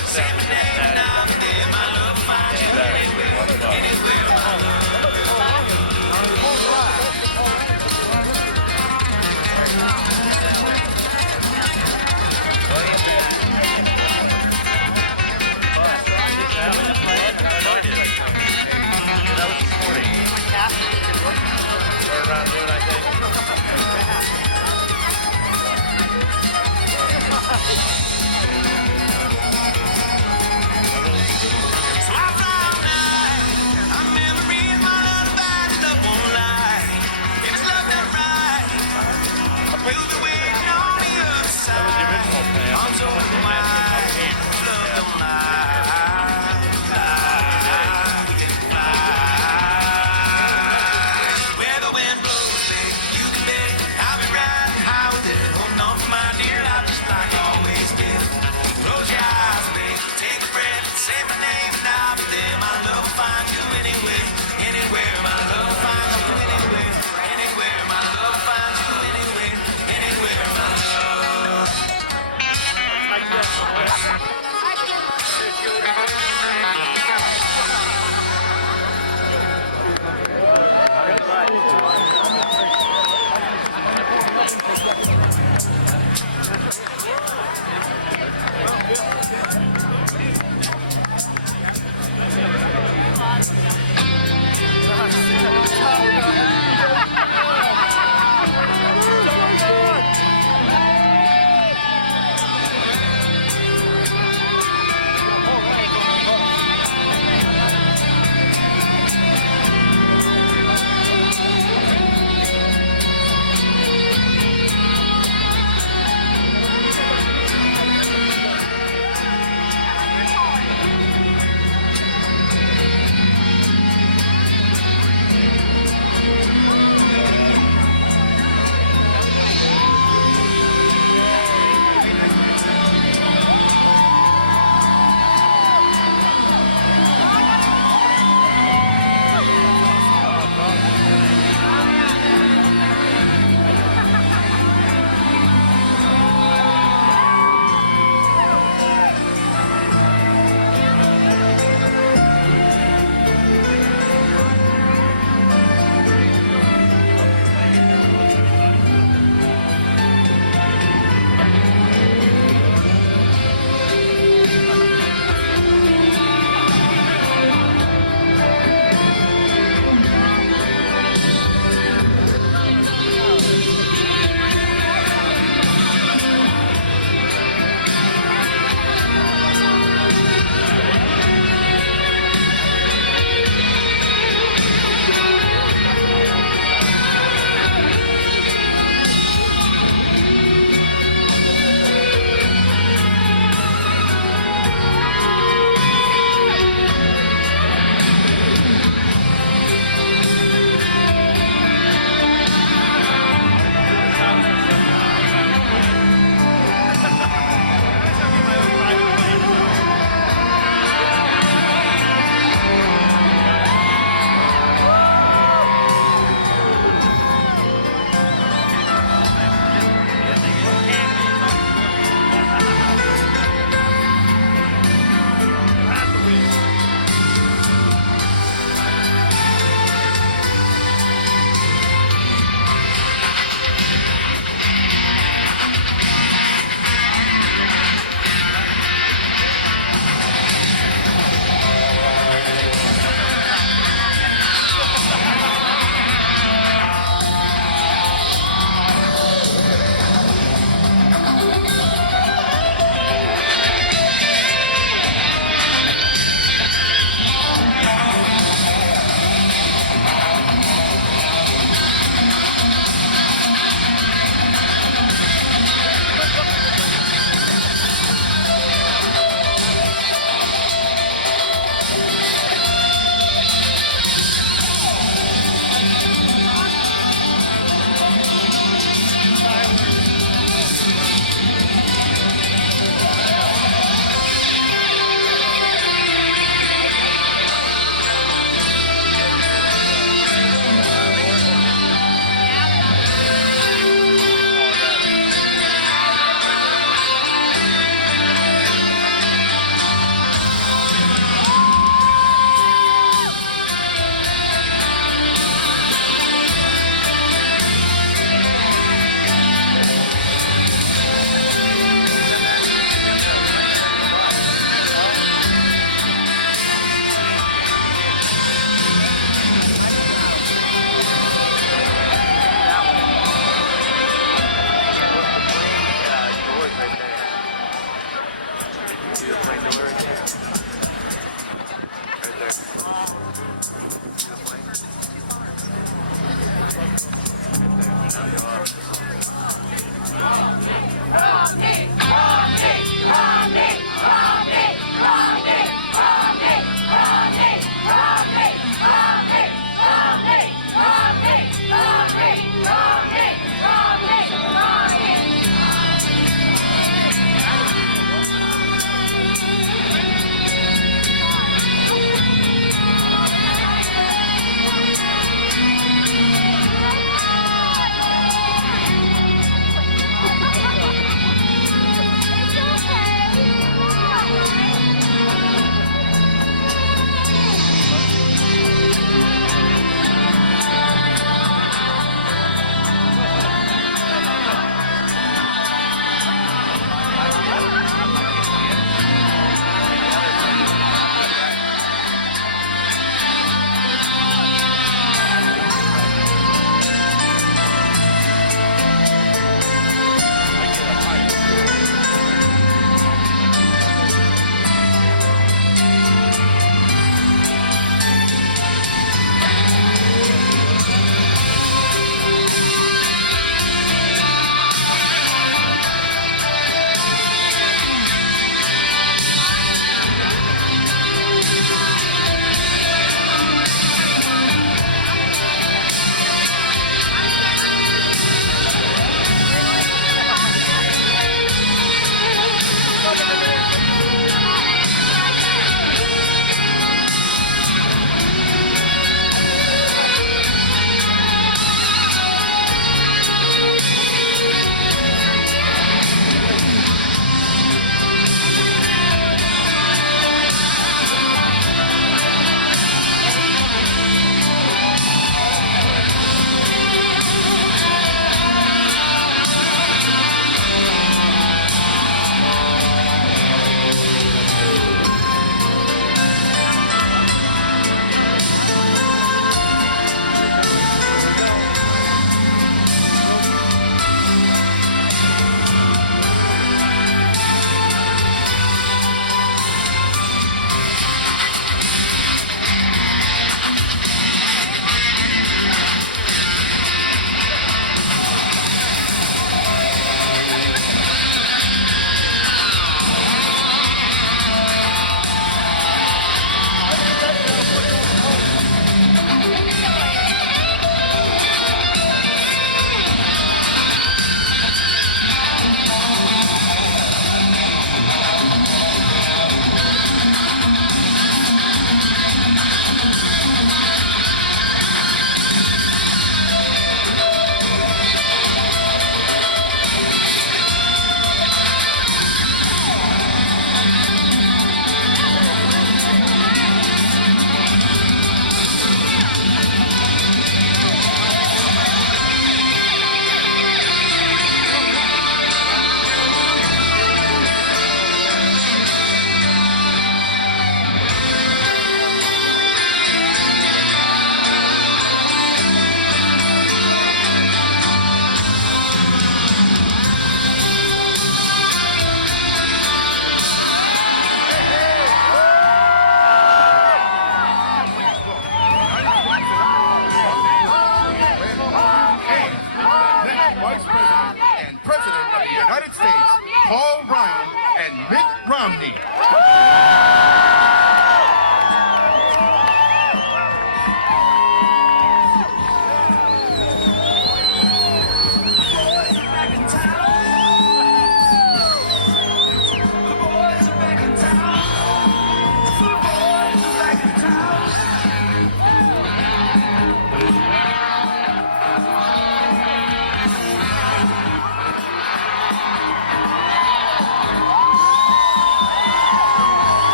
bust down to around noon, I think.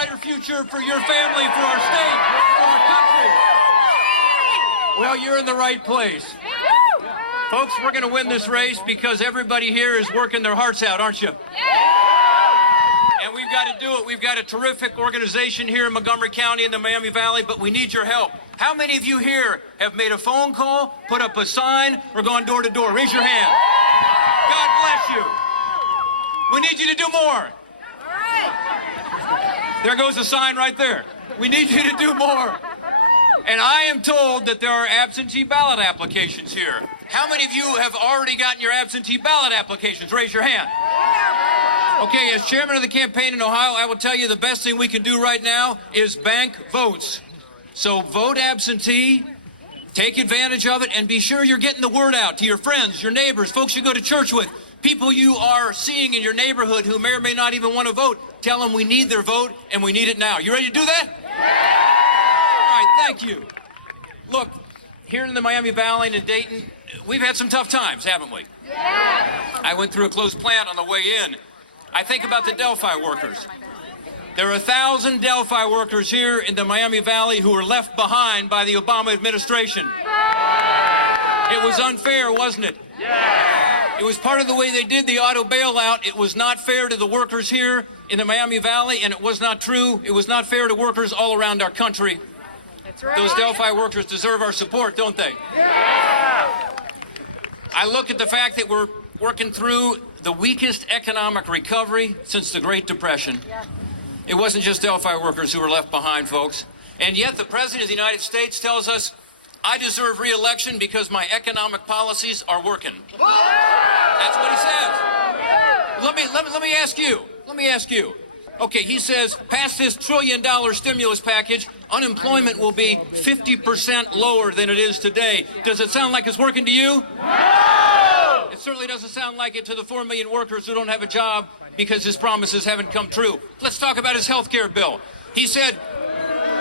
brighter future for your family, for our state, for our country, well, you're in the right place. Folks, we're going to win this race because everybody here is working their hearts out, aren't you? And we've got to do it. We've got a terrific organization here in Montgomery County in the Miami Valley, but we need your help. How many of you here have made a phone call, put up a sign, or gone door to door? Raise your hand. God bless you. We need you to do more. There goes a sign right there. We need you to do more. And I am told that there are absentee ballot applications here. How many of you have already gotten your absentee ballot applications? Raise your hand. Okay, as chairman of the campaign in Ohio, I will tell you the best thing we can do right now is bank votes. So vote absentee, take advantage of it, and be sure you're getting the word out to your friends, your neighbors, folks you go to church with, people you are seeing in your neighborhood who may or may not even want to vote. Tell them we need their vote, and we need it now. You ready to do that? All right, thank you. Look, here in the Miami Valley and in Dayton, we've had some tough times, haven't we? I went through a closed plant on the way in. I think about the Delphi workers. There are 1,000 Delphi workers here in the Miami Valley who were left behind by the Obama administration. It was unfair, wasn't it? It was part of the way they did the auto bailout. It was not fair to the workers here in the Miami Valley, and it was not true. It was not fair to workers all around our country. That's right. Those Delphi workers deserve our support, don't they? I look at the fact that we're working through the weakest economic recovery since the Great Depression. It wasn't just Delphi workers who were left behind, folks. And yet the President of the United States tells us, I deserve re-election because my economic policies are working. That's what he says. Let me ask you. Okay, he says, pass this $1 trillion stimulus package, unemployment will be 50% lower than it is today. Does it sound like it's working to you? No! It certainly doesn't sound like it to the 4 million workers who don't have a job because his promises haven't come true. Let's talk about his health care bill. He said,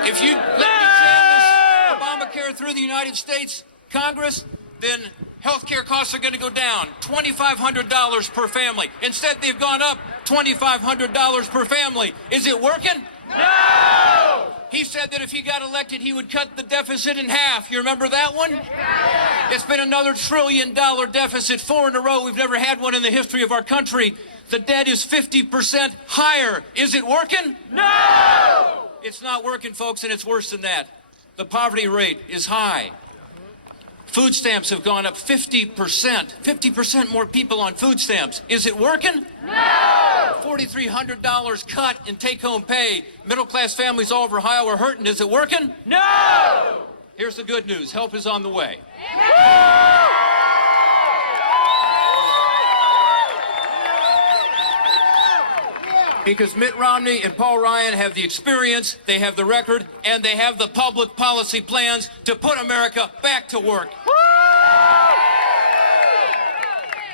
if you let me jam this Obamacare through the United States Congress, then health care costs are going to go down $2,500 per family. Instead, they've gone up $2,500 per family. Is it working? No! He said that if he got elected, he would cut the deficit in half. You remember that one? Yeah. It's been another $1 trillion deficit, 4 in a row. We've never had one in the history of our country. The debt is 50% higher. Is it working? No! It's not working, folks, and it's worse than that. The poverty rate is high. Food stamps have gone up 50%. 50% more people on food stamps. Is it working? No! $4,300 cut in take-home pay. Middle-class families all over Ohio are hurting. Is it working? No! Here's the good news. Help is on the way. Because Mitt Romney and Paul Ryan have the experience, they have the record, and they have the public policy plans to put America back to work.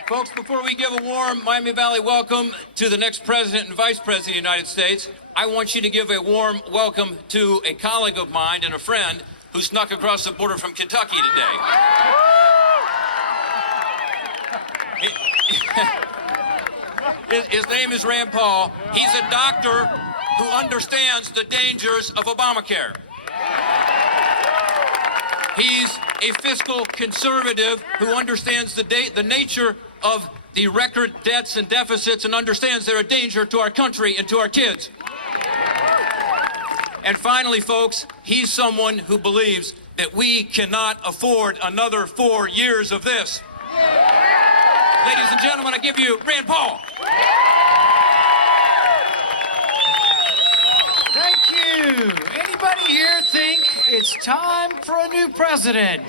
Folks, before we give a warm Miami Valley welcome to the next President and Vice President of the United States, I want you to give a warm welcome to a colleague of mine and a friend who snuck across the border from Kentucky today. His name is Rand Paul. He's a doctor who understands the dangers of Obamacare. He's a fiscal conservative who understands the nature of the record debts and deficits and understands they're a danger to our country and to our kids. And finally, folks, he's someone who believes that we cannot afford another 4 years of this. Ladies and gentlemen, I give you Rand Paul. Thank you. Anybody here think it's time for a new president?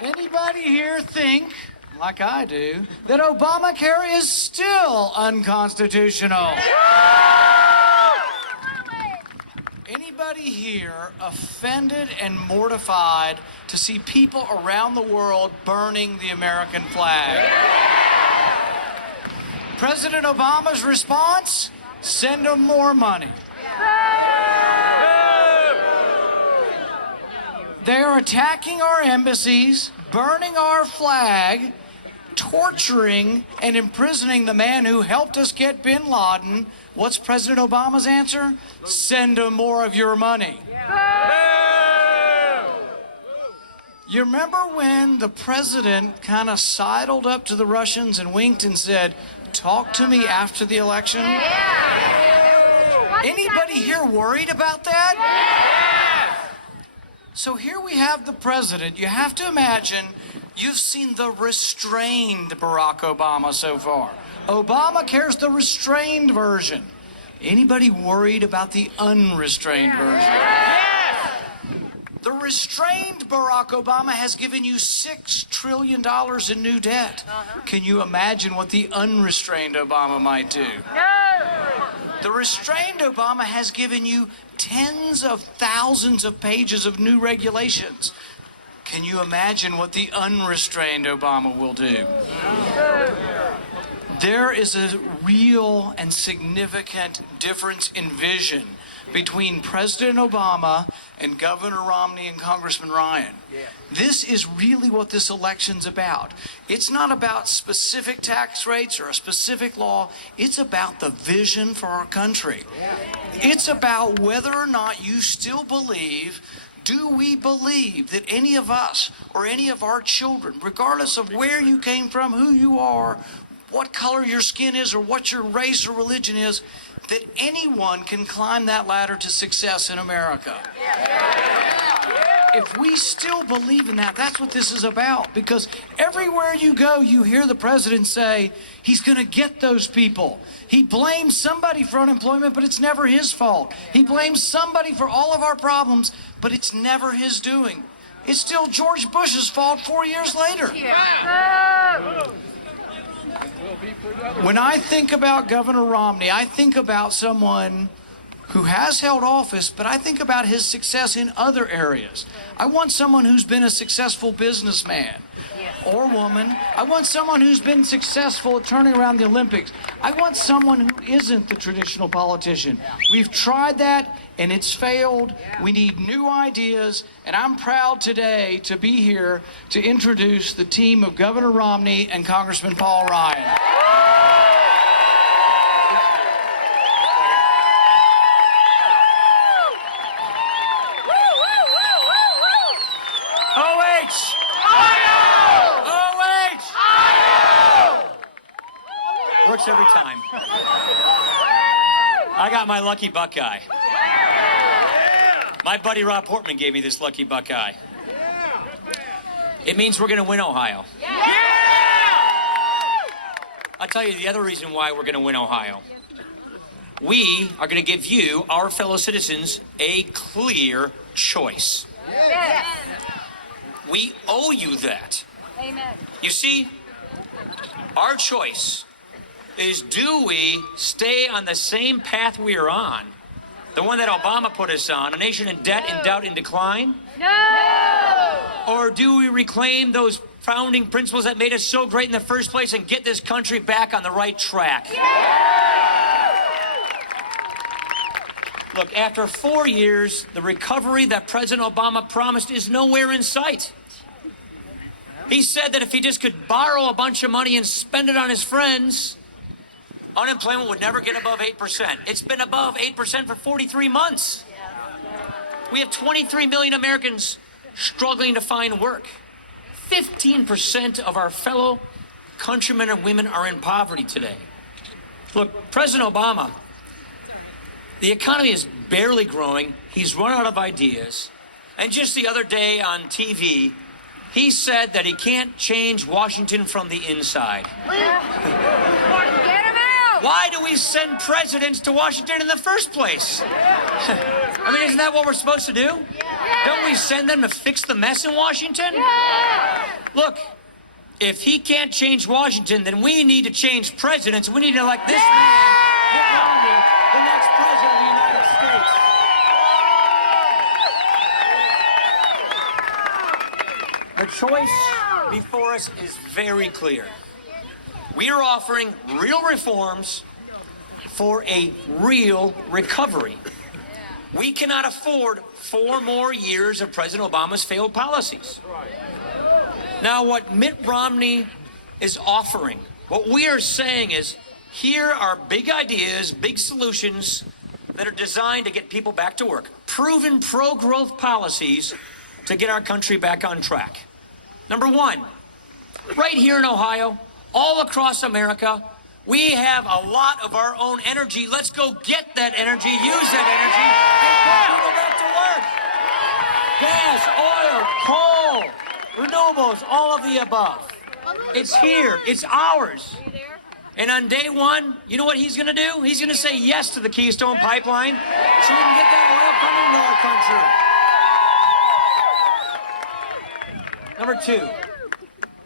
Anybody here think, like I do, that Obamacare is still unconstitutional? Anybody here offended and mortified to see people around the world burning the American flag? President Obama's response? Send them more money. They are attacking our embassies, burning our flag, torturing and imprisoning the man who helped us get bin Laden. What's President Obama's answer? Send him more of your money. You remember when the president kind of sidled up to the Russians and winked and said, talk to me after the election? Anybody here worried about that? So here we have the president. You have to imagine you've seen the restrained Barack Obama so far. Obamacare's the restrained version. Anybody worried about the unrestrained version? The restrained Barack Obama has given you $6 trillion in new debt. Can you imagine what the unrestrained Obama might do? The restrained Obama has given you tens of thousands of pages of new regulations. Can you imagine what the unrestrained Obama will do? There is a real and significant difference in vision between President Obama and Governor Romney and Congressman Ryan. This is really what this election's about. It's not about specific tax rates or a specific law. It's about the vision for our country. It's about whether or not you still believe, do we believe that any of us or any of our children, regardless of where you came from, who you are, what color your skin is, or what your race or religion is, that anyone can climb that ladder to success in America. If we still believe in that, that's what this is about. Because everywhere you go, you hear the president say he's going to get those people. He blames somebody for unemployment, but it's never his fault. He blames somebody for all of our problems, but it's never his doing. It's still George Bush's fault 4 years later. When I think about Governor Romney, I think about someone who has held office, but I think about his success in other areas. I want someone who's been a successful businessman or woman. I want someone who's been successful at turning around the Olympics. I want someone who isn't the traditional politician. We've tried that and it's failed. We need new ideas, and I'm proud today to be here to introduce the team of Governor Romney and Congressman Paul Ryan. Works every time. I got my lucky Buckeye. My buddy Rob Portman gave me this lucky Buckeye. It means we're going to win Ohio. I'll tell you the other reason why we're going to win Ohio. We are going to give you, our fellow citizens, a clear choice. We owe you that. Amen. You see, our choice is, do we stay on the same path we are on, the one that Obama put us on, a nation in debt, in doubt, in decline? No! Or do we reclaim those founding principles that made us so great in the first place and get this country back on the right track? Look, after 4 years, the recovery that President Obama promised is nowhere in sight. He said that if he just could borrow a bunch of money and spend it on his friends, unemployment would never get above 8%. It's been above 8% for 43 months. We have 23 million Americans struggling to find work. 15% of our fellow countrymen and women are in poverty today. Look, President Obama, the economy is barely growing. He's run out of ideas. And just the other day on TV, he said that he can't change Washington from the inside. Why do we send presidents to Washington in the first place? I mean, isn't that what we're supposed to do? Don't we send them to fix the mess in Washington? Look, if he can't change Washington, then we need to change presidents. We need to elect this man, Mitt Romney, the next president of the United States. The choice before us is very clear. We are offering real reforms for a real recovery. We cannot afford 4 more years of President Obama's failed policies. Now, what Mitt Romney is offering. What we are saying is, here are big ideas, big solutions that are designed to get people back to work. Proven pro-growth policies to get our country back on track. Number one, right here in Ohio, all across America, we have a lot of our own energy. Let's go get that energy, use that energy, and put people back to work. Gas, oil, coal, renewables, all of the above. It's here, it's ours. And on day one, you know what he's gonna do? He's gonna say yes to the Keystone Pipeline so we can get that oil coming to our country. Number two,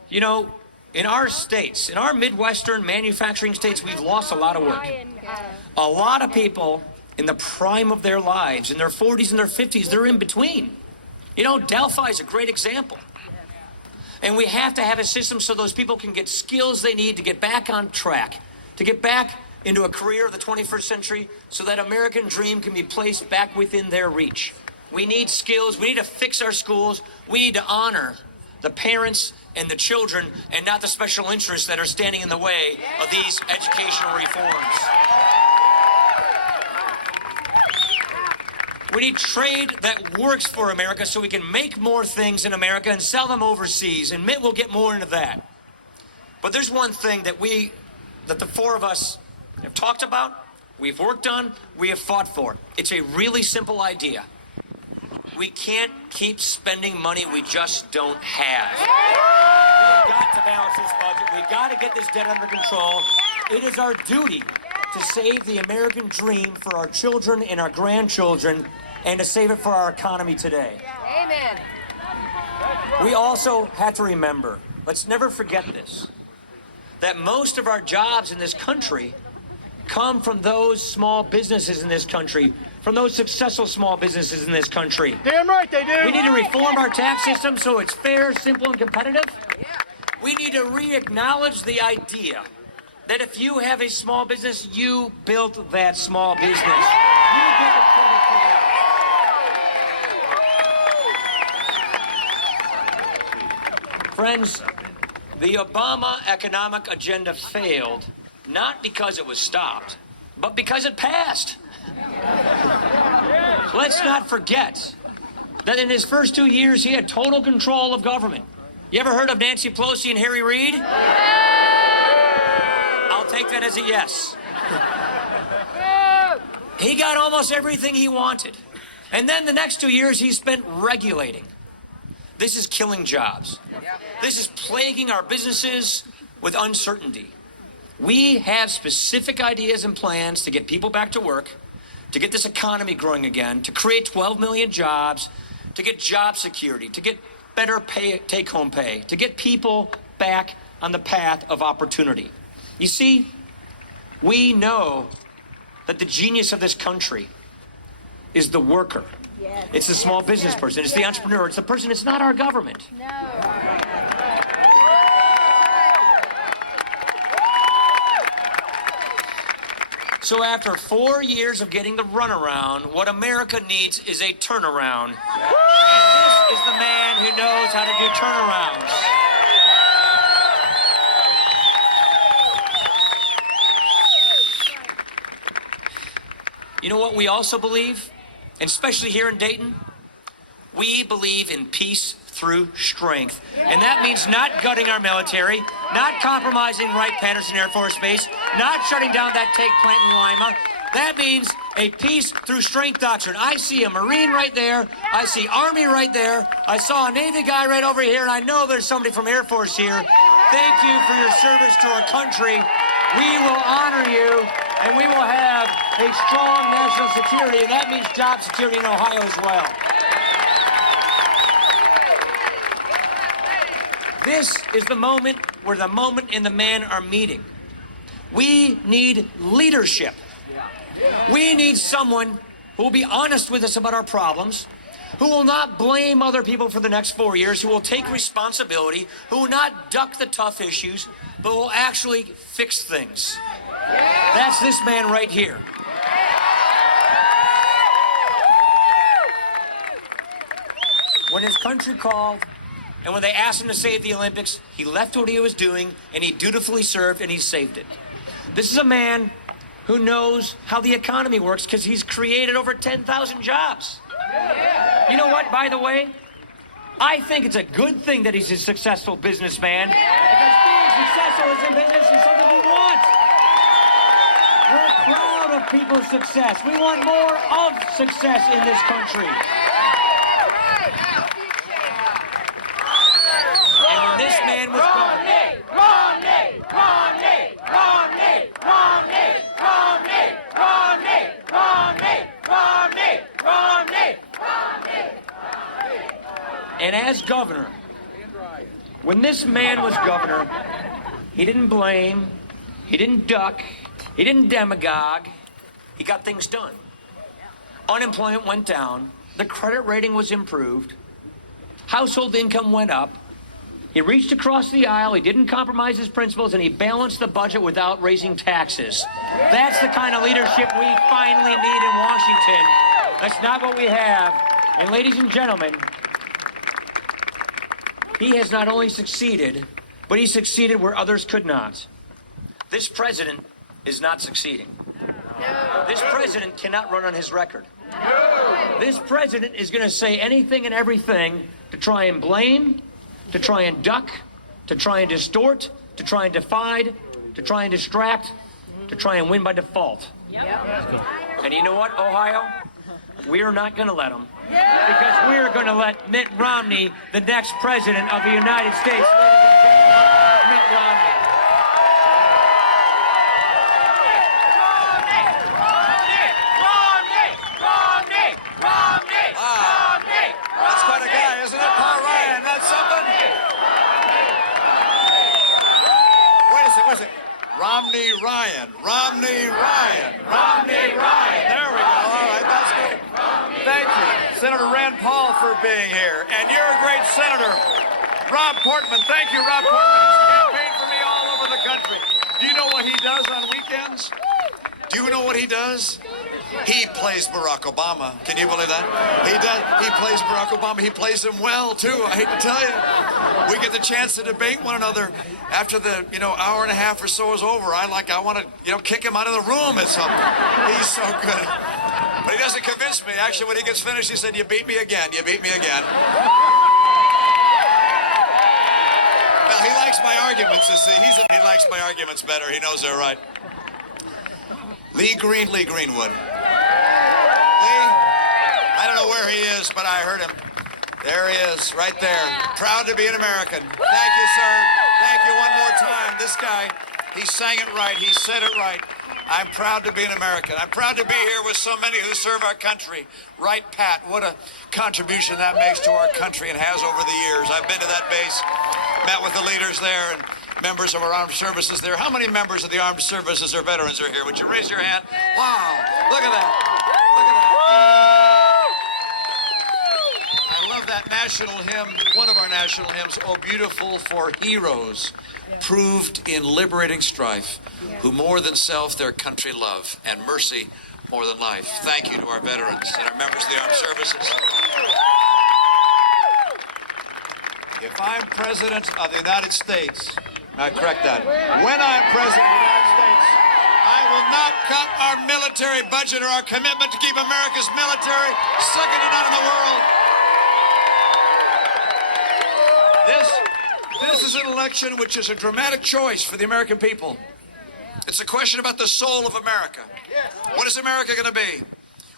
you know, in our states, in our Midwestern manufacturing states, we've lost a lot of work. A lot of people in the prime of their lives, in their 40s and their 50s, they're in between. You know, Delphi is a great example. And we have to have a system so those people can get skills they need to get back on track, to get back into a career of the 21st century so that American dream can be placed back within their reach. We need skills. We need to fix our schools. We need to honor the parents and the children and not the special interests that are standing in the way of these educational reforms. We need trade that works for America so we can make more things in America and sell them overseas. And Mitt will get more into that. But there's one thing that the four of us have talked about, we've worked on, we have fought for. It's a really simple idea. We can't keep spending money we just don't have. We've got to balance this budget. We've got to get this debt under control. It is our duty to save the American dream for our children and our grandchildren and to save it for our economy today. Amen. We also have to remember, let's never forget this, that most of our jobs in this country come from those small businesses in this country, from those successful small businesses in this country. Damn right they do. We need to reform our tax system so it's fair, simple, and competitive. We need to re-acknowledge the idea that if you have a small business, you built that small business. You get the credit for that. Friends, the Obama economic agenda failed, not because it was stopped, but because it passed. Let's not forget that in his first 2 years, he had total control of government. You ever heard of Nancy Pelosi and Harry Reid? I'll take that as a yes. He got almost everything he wanted. And then the next 2 years, he spent regulating. This is killing jobs. This is plaguing our businesses with uncertainty. We have specific ideas and plans to get people back to work, to get this economy growing again, to create 12 million jobs, to get job security, to get better take-home pay, to get people back on the path of opportunity. You see, we know that the genius of this country is the worker. Yes. It's the small business person. It's the entrepreneur. It's the person. It's not our government. No. So after 4 years of getting the runaround, what America needs is a turnaround. And this is the man who knows how to do turnarounds. You know what we also believe? And especially here in Dayton, we believe in peace through strength. And that means not gutting our military, not compromising Wright-Patterson Air Force Base, not shutting down that tank plant in Lima. That means a peace through strength doctrine. I see a Marine right there. I see Army right there. I saw a Navy guy right over here, and I know there's somebody from Air Force here. Thank you for your service to our country. We will honor you, and we will have a strong national security, and that means job security in Ohio as well. This is the moment where the moment and the man are meeting. We need leadership. We need someone who will be honest with us about our problems, who will not blame other people for the next 4 years, who will take responsibility, who will not duck the tough issues, but will actually fix things. That's this man right here. When his country called, And when they asked him to save the Olympics, he left what he was doing, and he dutifully served, and he saved it. This is a man who knows how the economy works because he's created over 10,000 jobs. You know what, by the way? I think it's a good thing that he's a successful businessman because being successful in business is something we want. We're proud of people's success. We want more of success in this country. And when this man was governor, and as governor, when this man was governor, he didn't blame, he didn't duck, he didn't demagogue, he got things done. Unemployment went down, the credit rating was improved, household income went up, he reached across the aisle, he didn't compromise his principles, and he balanced the budget without raising taxes. That's the kind of leadership we finally need in Washington. That's not what we have. And ladies and gentlemen, he has not only succeeded, but he succeeded where others could not. This president is not succeeding. This president cannot run on his record. This president is going to say anything and everything to try and blame, to try and duck, to try and distort, to try and divide, to try and distract, to try and win by default. And you know what, Ohio? We're not going to let him. Because we're going to let Mitt Romney, the next president of the United States. Mitt Romney. That's quite a guy, isn't it? Paul Ryan, that's something. Wait a second. Romney Ryan. Romney Ryan. Romney Ryan. There we go. All right, that's good. Thank you, Senator Rand Paul, for being here. And you're a great senator. Rob Portman. Thank you, Rob Portman. He's campaigned for me all over the country. Do you know what he does on weekends? Do you know what he does? He plays Barack Obama. Can you believe that? He does. He plays Barack Obama. He plays him well, too. I hate to tell you. We get the chance to debate one another after the, hour and a half or so is over. I want to, kick him out of the room or something. He's so good. But he doesn't convince me. Actually, when he gets finished, he said, "You beat me again. You beat me again." Well, he likes my arguments, you see. He likes my arguments better. He knows they're right. Lee Greenwood. I don't know where he is, but I heard him. There he is, right there. Proud to be an American. Thank you, sir. Thank you one more time. This guy, he sang it right. He said it right. I'm proud to be an American. I'm proud to be here with so many who serve our country. Right, Pat? What a contribution that makes to our country and has over the years. I've been to that base, met with the leaders there, and members of our armed services there. How many members of the armed services or veterans are here? Would you raise your hand? Wow, look at that. Look at that. I love that national hymn, one of our national hymns, "Oh Beautiful for Heroes, proved in liberating strife, who more than self their country love, and mercy more than life." Thank you to our veterans and our members of the armed services. If I'm president of the United States, I correct that. When I'm president of the United States, I will not cut our military budget or our commitment to keep America's military second to none in the world. This is an election which is a dramatic choice for the American people. It's a question about the soul of America. What is America going to be?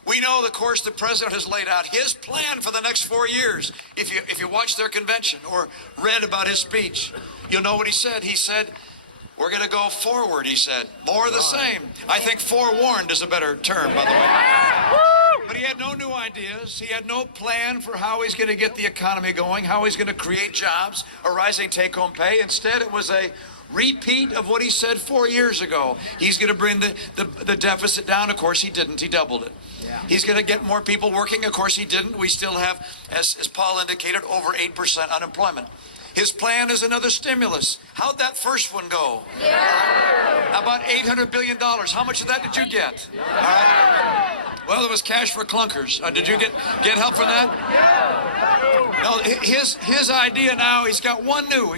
We know the course the president has laid out, his plan for the next 4 years. If you watched their convention or read about his speech, you'll know what he said. He said, we're going to go forward, he said. More of the same. I think forewarned is a better term, by the way. But he had no new ideas. He had no plan for how he's going to get the economy going, how he's going to create jobs, a rising take-home pay. Instead, it was a repeat of what he said 4 years ago. He's going to bring the deficit down. Of course, he didn't. He doubled it. Yeah. He's going to get more people working. Of course, he didn't. We still have, as Paul indicated, over 8% unemployment. His plan is another stimulus. How'd that first one go? Yeah. About $800 billion. How much of that did you get? All right. Well, it was cash for clunkers. Did you get help from that? No, his idea now, he's got one new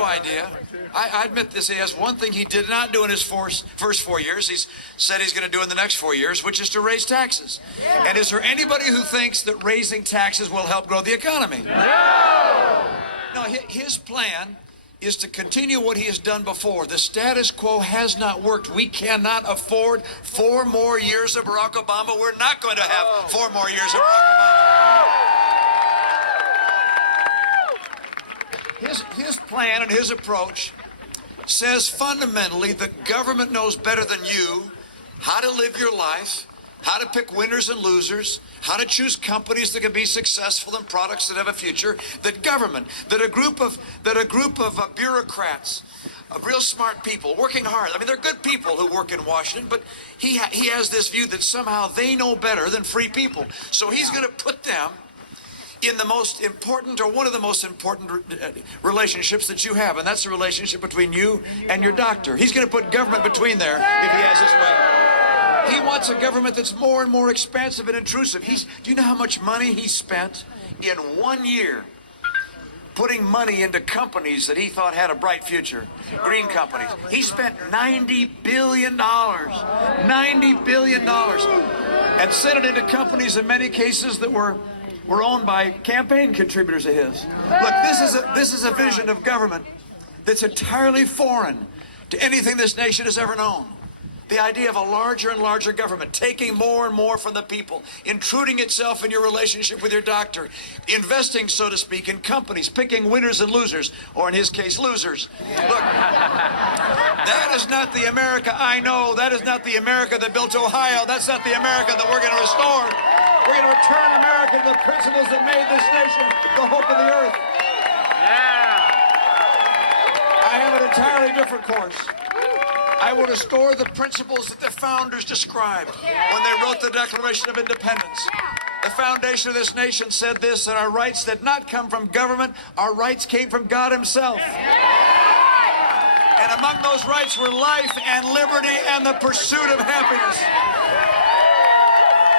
idea. I admit this, he has one thing he did not do in his first 4 years. He's said he's going to do in the next 4 years, which is to raise taxes. And is there anybody who thinks that raising taxes will help grow the economy? No, his plan is to continue what he has done before. The status quo has not worked. We cannot afford 4 more years of Barack Obama. We're not going to have 4 more years of Barack Obama. His plan and his approach says fundamentally the government knows better than you how to live your life, how to pick winners and losers, how to choose companies that can be successful and products that have a future. That government, that a group of bureaucrats, of real smart people working hard. I mean, they're good people who work in Washington, but he has this view that somehow they know better than free people. So he's going to put them in the most important, or one of the most important relationships that you have, and that's the relationship between you and your doctor. He's going to put government between there if he has his way. He wants a government that's more and more expansive and intrusive. Do you know how much money he spent in 1 year putting money into companies that he thought had a bright future? Green companies. He spent $90 billion. $90 billion. And sent it into companies in many cases that were owned by campaign contributors of his. Look, this is a vision of government that's entirely foreign to anything this nation has ever known. The idea of a larger and larger government, taking more and more from the people, intruding itself in your relationship with your doctor, investing, so to speak, in companies, picking winners and losers, or in his case, losers. Look, that is not the America I know. That is not the America that built Ohio. That's not the America that we're going to restore. We're going to return America to the principles that made this nation the hope of the earth. I have an entirely different course. I will restore the principles that the founders described when they wrote the Declaration of Independence. The foundation of this nation said this, that our rights did not come from government, our rights came from God himself. And among those rights were life and liberty and the pursuit of happiness.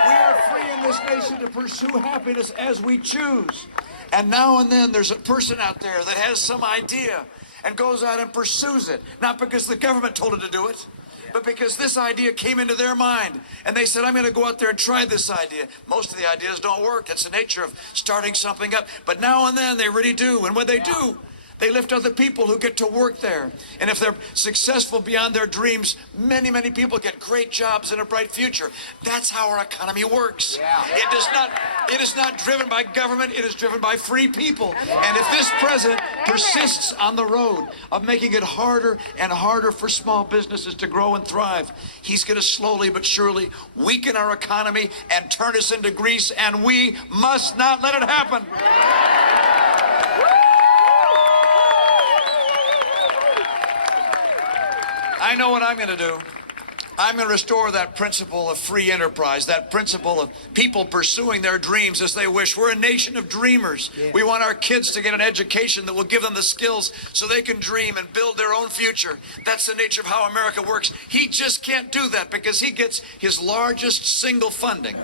We are free in this nation to pursue happiness as we choose. And now and then there's a person out there that has some idea and goes out and pursues it, not because the government told it to do it, but because this idea came into their mind. And they said, I'm going to go out there and try this idea. Most of the ideas don't work. It's the nature of starting something up. But now and then they really do. And when they do, they lift other people who get to work there. And if they're successful beyond their dreams, many, many people get great jobs and a bright future. That's how our economy works. It is not driven by government. It is driven by free people. And if this president persists on the road of making it harder and harder for small businesses to grow and thrive, he's going to slowly but surely weaken our economy and turn us into Greece. And we must not let it happen. I know what I'm going to do. I'm going to restore that principle of free enterprise, that principle of people pursuing their dreams as they wish. We're a nation of dreamers. We want our kids to get an education that will give them the skills so they can dream and build their own future. That's the nature of how America works. He just can't do that because he gets his largest single funding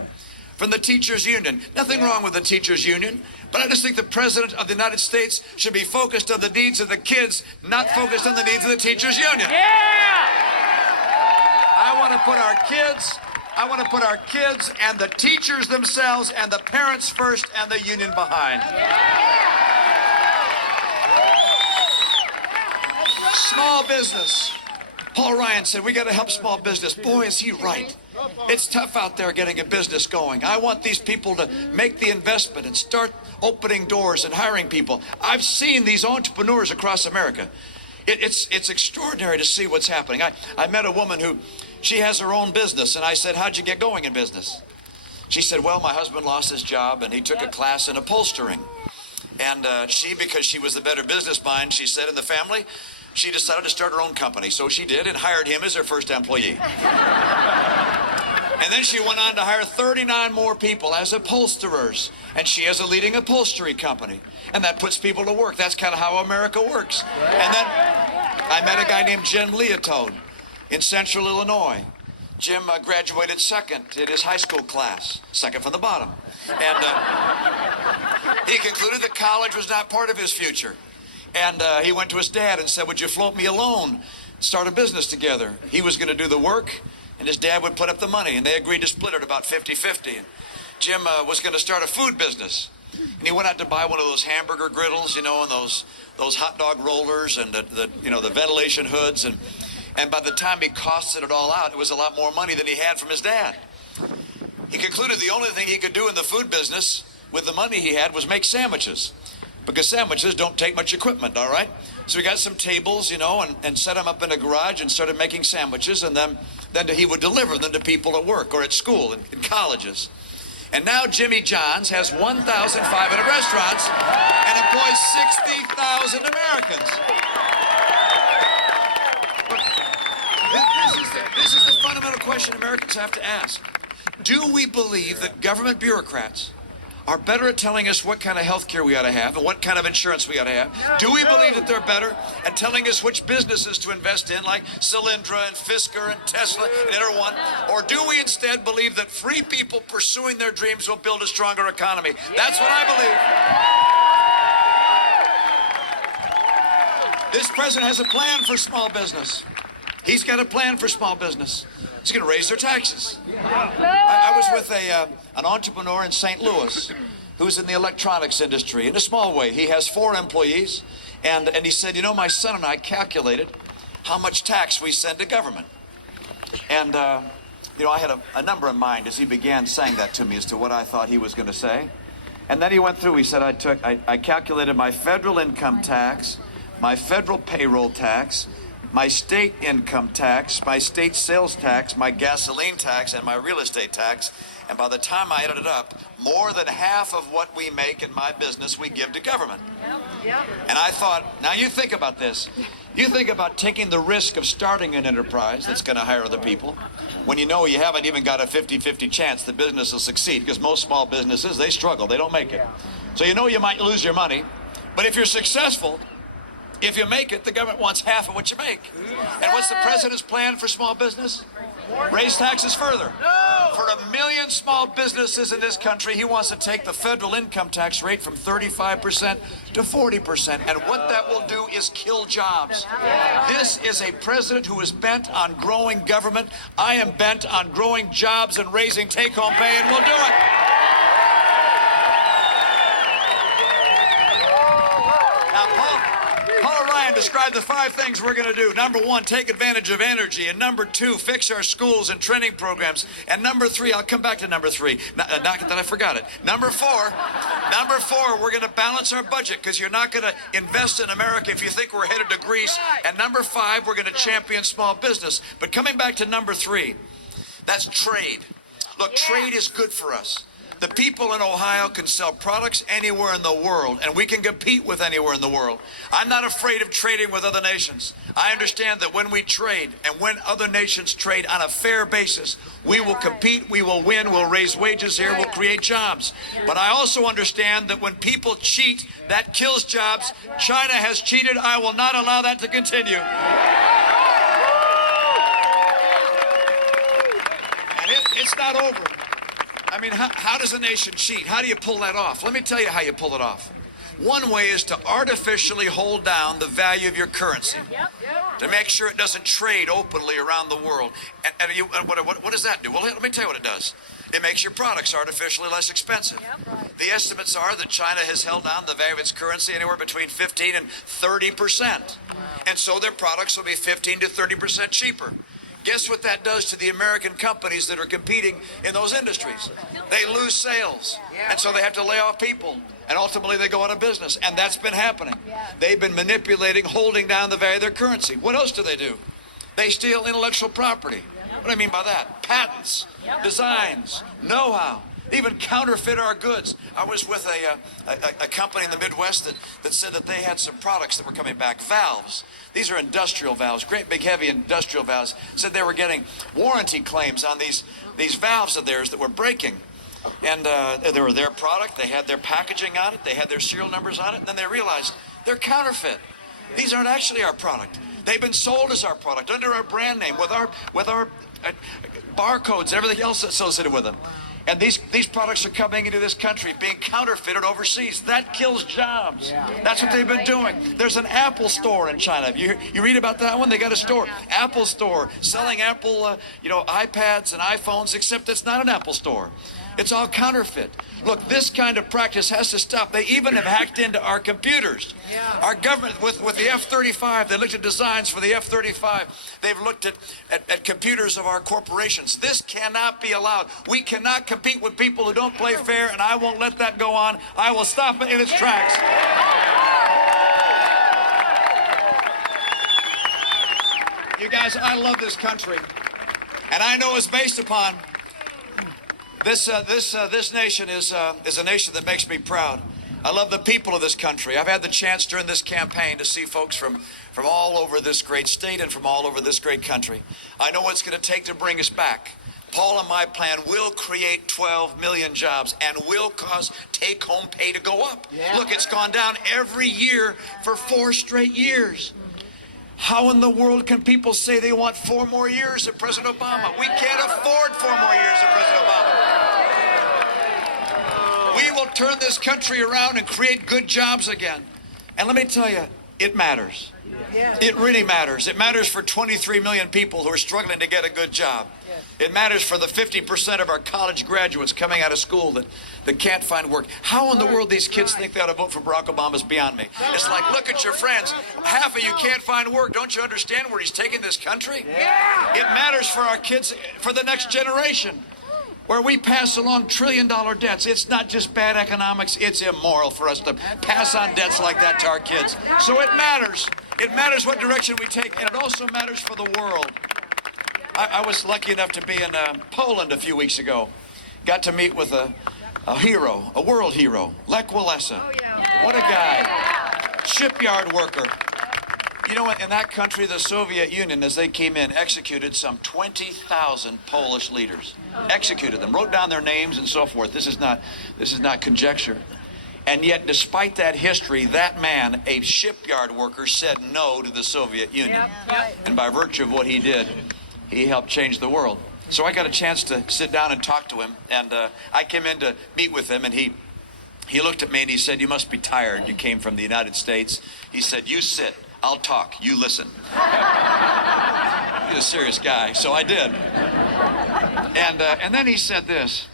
from the teachers union. Nothing wrong with the teachers union, but I just think the president of the United States should be focused on the needs of the kids, not focused on the needs of the teachers union. I want to put our kids and the teachers themselves and the parents first and the union behind. Small business. Paul Ryan said, we got to help small business. Boy, is he right. It's tough out there getting a business going. I want these people to make the investment and start opening doors and hiring people. I've seen these entrepreneurs across America. It's extraordinary to see what's happening. I met a woman who, she has her own business, and I said, how'd you get going in business? She said, well, my husband lost his job, and he took a class in upholstering. And because she was the better business mind, she said, in the family, she decided to start her own company. So she did and hired him as her first employee. And then she went on to hire 39 more people as upholsterers. And she has a leading upholstery company. And that puts people to work. That's kind of how America works. And then I met a guy named Jim Leotone in Central Illinois. Jim graduated second in his high school class, second from the bottom. And He concluded that college was not part of his future. And he went to his dad and said, would you float me a loan, start a business together? He was going to do the work, and his dad would put up the money, and they agreed to split it about 50-50. And Jim was going to start a food business. And he went out to buy one of those hamburger griddles, you know, and those hot dog rollers and the ventilation hoods. And by the time he costed it all out, it was a lot more money than he had from his dad. He concluded the only thing he could do in the food business with the money he had was make sandwiches, because sandwiches don't take much equipment, all right? So he got some tables, you know, and set them up in a garage and started making sandwiches, and then he would deliver them to people at work or at school and in colleges. And now Jimmy John's has 1,500 restaurants and employs 60,000 Americans. This is the fundamental question Americans have to ask. Do we believe that government bureaucrats are better at telling us what kind of health care we ought to have and what kind of insurance we ought to have? Do we believe that they're better at telling us which businesses to invest in, like Solyndra and Fisker and Tesla and Interone? Or do we instead believe that free people pursuing their dreams will build a stronger economy? That's what I believe. This president has a plan for small business. He's got a plan for small business. He's going to raise their taxes. I was with an entrepreneur in St. Louis who's in the electronics industry. In a small way, he has 4 employees, and he said, you know, my son and I calculated how much tax we send to government. And, you know, I had a number in mind as he began saying that to me as to what I thought he was going to say. And then he went through, he said, I calculated my federal income tax, my federal payroll tax, my state income tax, my state sales tax, my gasoline tax, and my real estate tax. And by the time I added it up, more than half of what we make in my business we give to government. And I thought, now you think about this. You think about taking the risk of starting an enterprise that's going to hire other people when you know you haven't even got a 50-50 chance the business will succeed, because most small businesses, they struggle, they don't make it. So you know you might lose your money, but if you're successful, if you make it, the government wants half of what you make. And what's the president's plan for small business? Raise taxes further. For 1 million small businesses in this country, he wants to take the federal income tax rate from 35% to 40%. And what that will do is kill jobs. This is a president who is bent on growing government. I am bent on growing jobs and raising take-home pay, and we'll do it. Paul Ryan described the 5 things we're going to do. Number 1, take advantage of energy. And number 2, fix our schools and training programs. And number 3, I'll come back to number 3. Not that I forgot it. Number 4, we're going to balance our budget, because you're not going to invest in America if you think we're headed to Greece. And number 5, we're going to champion small business. But coming back to number 3, that's trade. Look, trade is good for us. The people in Ohio can sell products anywhere in the world, and we can compete with anywhere in the world. I'm not afraid of trading with other nations. I understand that when we trade and when other nations trade on a fair basis, we will compete, we will win, we'll raise wages here, we'll create jobs. But I also understand that when people cheat, that kills jobs. China has cheated. I will not allow that to continue. And it's not over. I mean, how does a nation cheat? How do you pull that off? Let me tell you how you pull it off. One way is to artificially hold down the value of your currency, to make sure it doesn't trade openly around the world. And what does that do? Well, let me tell you what it does. It makes your products artificially less expensive. The estimates are that China has held down the value of its currency anywhere between 15 and 30%. And so their products will be 15 to 30% cheaper. Guess what that does to the American companies that are competing in those industries? They lose sales, and so they have to lay off people, and ultimately they go out of business, and that's been happening. They've been manipulating, holding down the value of their currency. What else do? They steal intellectual property. What do I mean by that? Patents, designs, know-how. They even counterfeit our goods. I was with a company in the Midwest that said that they had some products that were coming back. Valves. These are industrial valves, great big heavy industrial valves. Said they were getting warranty claims on these valves of theirs that were breaking. And they were their product. They had their packaging on it. They had their serial numbers on it. And then they realized they're counterfeit. These aren't actually our product. They've been sold as our product under our brand name with our barcodes, everything else associated with them. And these products are coming into this country, being counterfeited overseas. That kills jobs. That's what they've been doing. There's an Apple store in China. You read about that one? They got a store, Apple store, selling Apple, iPads and iPhones, except it's not an Apple store. It's all counterfeit. Look, this kind of practice has to stop. They even have hacked into our computers. Our government, with the F-35, they looked at designs for the F-35. They've looked at computers of our corporations. This cannot be allowed. We cannot compete with people who don't play fair, and I won't let that go on. I will stop it in its tracks. You guys, I love this country, and I know it's based upon this nation is a nation that makes me proud. I love the people of this country. I've had the chance during this campaign to see folks from all over this great state and from all over this great country. I know what it's going to take to bring us back. Paul and my plan will create 12 million jobs and will cause take-home pay to go up. Look, it's gone down every year for 4 straight years. How in the world can people say they want 4 more years of President Obama? We can't afford 4 more years of President Obama. We will turn this country around and create good jobs again. And let me tell you, it matters. It really matters. It matters for 23 million people who are struggling to get a good job. It matters for the 50% of our college graduates coming out of school that can't find work. How in the world these kids think they ought to vote for Barack Obama is beyond me. It's like, look at your friends. Half of you can't find work. Don't you understand where he's taking this country? It matters for our kids, for the next generation, where we pass along trillion-dollar debts. It's not just bad economics. It's immoral for us to pass on debts like that to our kids. So it matters. It matters what direction we take, and it also matters for the world. I was lucky enough to be in Poland a few weeks ago. Got to meet with a hero, a world hero, Lech Walesa. What a guy. Shipyard worker. You know what? In that country, the Soviet Union, as they came in, executed some 20,000 Polish leaders. Executed them, wrote down their names and so forth. This is not conjecture. And yet, despite that history, that man, a shipyard worker, said no to the Soviet Union. And by virtue of what he did, he helped change the world. So I got a chance to sit down and talk to him, and I came in to meet with him, and he looked at me and he said, "You must be tired. You came from the United States." He said, "You sit. I'll talk. You listen." He's a serious guy, so I did. And then he said this.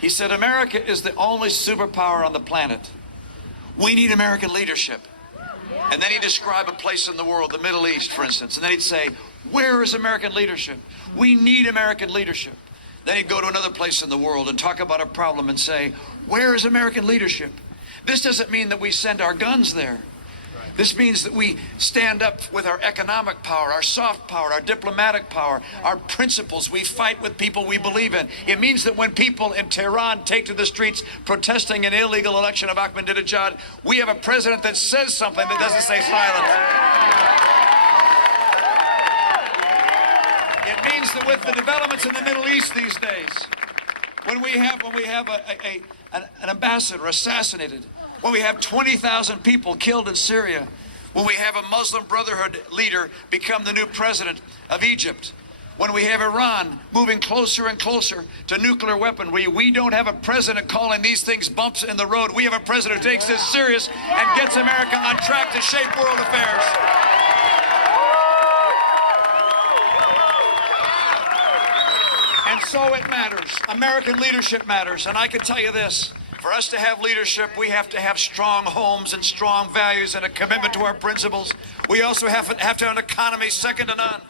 He said, "America is the only superpower on the planet. We need American leadership." And then he'd describe a place in the world, the Middle East, for instance, and then he'd say, "Where is American leadership? We need American leadership." Then he'd go to another place in the world and talk about a problem and say, "Where is American leadership?" This doesn't mean that we send our guns there. This means that we stand up with our economic power, our soft power, our diplomatic power, our principles. We fight with people we believe in. It means that when people in Tehran take to the streets protesting an illegal election of Ahmadinejad, we have a president that says something that doesn't say silence. It means that with the developments in the Middle East these days, when we have an ambassador assassinated, when we have 20,000 people killed in Syria, when we have a Muslim Brotherhood leader become the new president of Egypt, when we have Iran moving closer and closer to nuclear weaponry, we don't have a president calling these things bumps in the road. We have a president who takes this serious and gets America on track to shape world affairs. And so it matters. American leadership matters. And I can tell you this. For us to have leadership, we have to have strong homes and strong values and a commitment to our principles. We also have to have an economy second to none.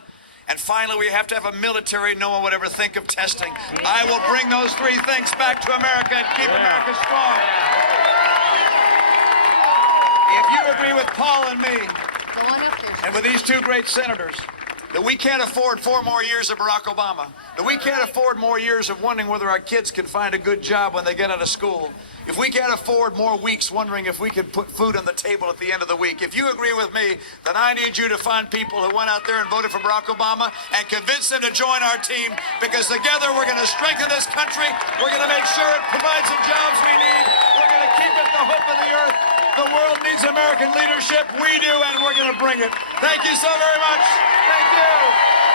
And finally, we have to have a military no one would ever think of testing. I will bring those 3 things back to America and keep America strong. If you agree with Paul and me, and with these 2 great senators, that we can't afford 4 more years of Barack Obama, that we can't afford more years of wondering whether our kids can find a good job when they get out of school, if we can't afford more weeks wondering if we can put food on the table at the end of the week, if you agree with me, then I need you to find people who went out there and voted for Barack Obama and convince them to join our team, because together we're going to strengthen this country, we're going to make sure it provides the jobs we need, we're going to keep it the hope of the earth. The world needs American leadership. We do, and we're going to bring it. Thank you so very much. Thank you.